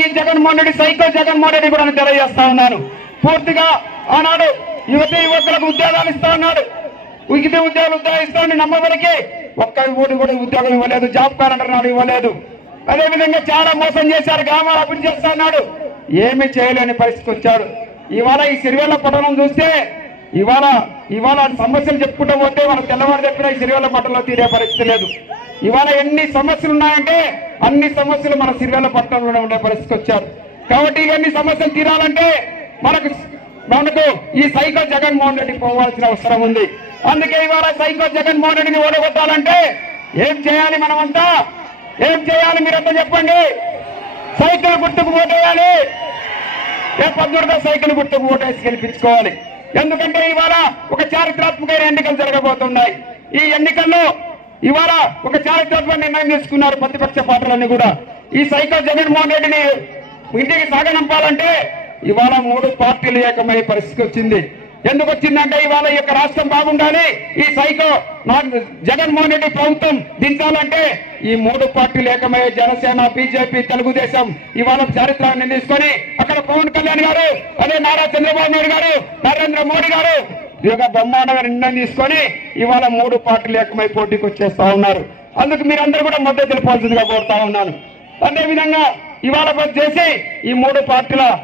ఈ జగన్మోహన్ రెడ్డి సైకో జగన్మోహన్ రెడ్డి కూడా తెలియజేస్తా ఉన్నాను. పూర్తిగా ఆనాడు యువకులకు ఉద్యోగాలు ఇస్తా ఉన్నాడు. ఉద్యోగాలు ఇస్తామని నమ్మబడికి ఒక్క కూడా ఉద్యోగం ఇవ్వలేదు. జాబ్ క్యాలెండర్ నాడు ఇవ్వలేదు. అదేవిధంగా చాలా మోసం చేశారు. గ్రామాలు అభివృద్ధి చేస్తా ఉన్నాడు. ఏమీ చేయలేని పరిస్థితి వచ్చాడు. ఇవాళ ఈ సిరివెల్ల పట్టణం చూస్తే ఇవాళ సమస్యలు చెప్పుకుంటూ పోతే వాళ్ళ తెల్లవారు చెప్పిన ఈ సిరివెల్ల పట్టణంలో తీరే పరిస్థితి లేదు. ఇవాళ ఎన్ని సమస్యలు ఉన్నాయంటే అన్ని సమస్యలు మన సిరివెల్ల పట్టణంలో ఉండే పరిస్థితి వచ్చారు. కాబట్టి ఇవన్నీ సమస్యలు తీరాలంటే మనకు ఈ సైకో జగన్మోహన్ రెడ్డి పోవాల్సిన అవసరం ఉంది. అందుకే ఇవాళ సైకో జగన్మోహన్ రెడ్డిని ఓడగొట్టాలంటే ఏం చేయాలి? మనమంతా ఏం చేయాలి? మీరంతా చెప్పండి. సైకిల్ గుర్తుకు ఓటేయాలి. రేపు 14 సైకిల్ గుర్తుకు ఓటేసి గెలిపించుకోవాలి. ఎందుకంటే ఇవాళ ఒక చారిత్రాత్మకమైన ఎన్నికలు జరగబోతున్నాయి. ఈ ఎన్నికల్లో ఇవాళ ఒక చారిత్రాత్మక నిర్ణయం తీసుకున్నారు ప్రతిపక్ష పార్టీలన్నీ కూడా. ఈ సైకో జగన్మోహన్ రెడ్డిని ఇంటికి సాగనంపాలంటే ఇవాళ 3 పార్టీలు ఏకమయ్యే పరిస్థితి వచ్చింది. ఎందుకు వచ్చిందంటే ఇవాళ ఈ యొక్క రాష్ట్రం బాగుండాలి, ఈ సైకో జగన్మోహన్ రెడ్డి ప్రభుత్వం దించాలంటే ఈ 3 పార్టీలు ఏకమయ్యే జనసేన, బీజేపీ, తెలుగుదేశం ఇవాళ చారిత్రాన్ని తీసుకొని అక్కడ పవన్ కళ్యాణ్ గారు, అదే నారా చంద్రబాబు నాయుడు గారు, నరేంద్ర మోడీ గారు ఈ యొక్క బ్రహ్మాండంగా నిర్ణయం తీసుకొని ఇవాళ 3 పార్టీలు ఏకమై పోటీకి వచ్చేస్తా ఉన్నారు. అందుకు మీరందరూ కూడా మద్దతు తెలిపాల్సిందిగా కోరుతా ఉన్నాను. అదేవిధంగా ఇవాళ చేసి ఈ 3 పార్టీల